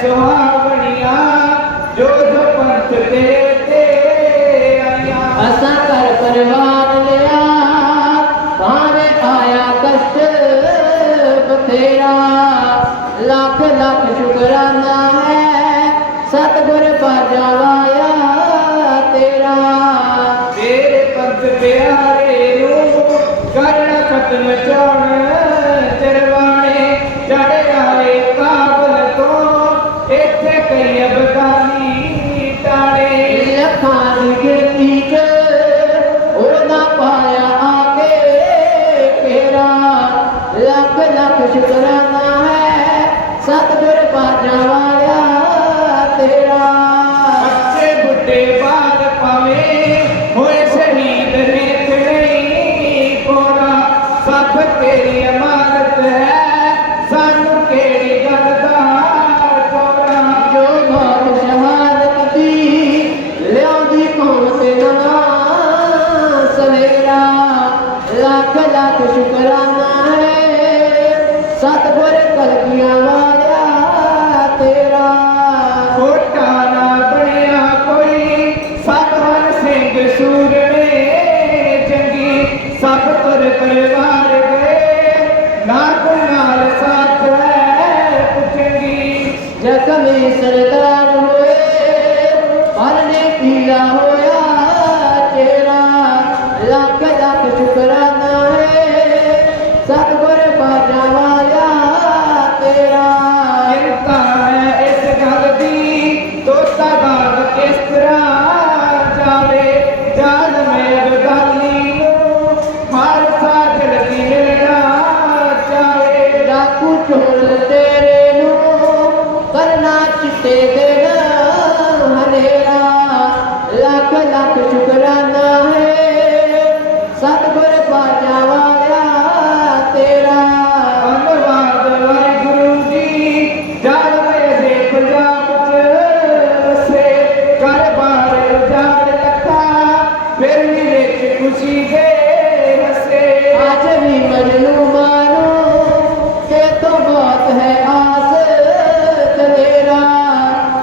ਸੁਹਾਵਣੀਆਂ ਜੋ ਜੋ ਪੰਥ ਤੇਰੇ ਤੇ ਆਈਆਂ। ਅਸਾਂ ਕਰ ਪਰਵਾਨ ਲਿਆ, ਭਾਵੇਂ ਆਇਆ ਕਸ਼ਟ ਬਥੇਰਾ। ਲੱਖ ਲੱਖ ਸ਼ੁਕਰਾਨਾ ਹੈ, ਸਤਿਗੁਰ ਬਾਜਾ ਲੱਖ ਲੱਖ ਸ਼ੁਕਰਾਨਾ ਹੈ, ਸਤਿਗੁਰ ਬਾਜਾ ਵਾਲਿਆ ਤੇਰਾ। ਬੱਚੇ ਬੁੱਢੇ ਬਾਲ ਪਾਵੇ ਹੋਏ ਸ਼ਹੀਦ ਨੇ ਨਹੀਂ ਕੋਰਾ ਸਭ ਤੇਰੀ ਅਮਾਨਤ ਹੈ। ਸਤਿਗੁਰ ਕਲਗੀਆਂ ਵਾਲਿਆ ਤੇਰਾ। ਕੋਟਾ ਨਾ ਬਣਿਆ ਕੋਈ ਸਤਵਨ ਸਿੰਘ ਸੂਰਮੇ ਜੰਗੀ। ਸਭ ਤੁਰ ਪਰਿਵਾਰ ਗਏ ਨਾ ਕੋਈ ਨਾਲ ਸਾਥ ਹੈ ਪੁੱਛਗੀ ਜ਼ਖਮੀ ਸਰਦਾਰ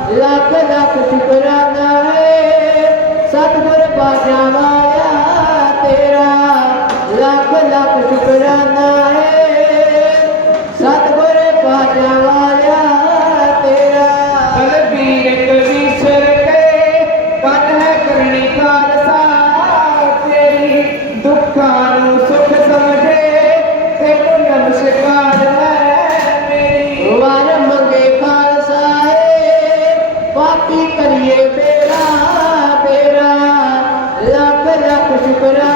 ਲੱਖ ਲੱਖ ਸ਼ੁਕਰਾਨਾ ਹੈ। ਸਤਿਗੁਰ ਬਾਜਾ ਵਾਲਾ ਤੇਰਾ। ਲੱਖ ਲੱਖ ਸ਼ੁਕਰਾਨਾ ਹੈ। ਸਤਿਗੁਰ ਬਾਜਾ ਵਾਲਾ ਤੇਰਾ। ਬਲਬੀਰ ਕਵੀ ਸਰ ਕੇ ਪਨ ਹੈ ਕਰਨੀ ਖਾਲਸਾ। ਤੇਰੀ ਦੁੱਖਾਂ ਨੂੰ ਵਾਪੀ ਕਰੀਏ ਮੇਰਾ ਮੇਰਾ ਲੱਖ ਲੱਖ ਸ਼ੁਕਰ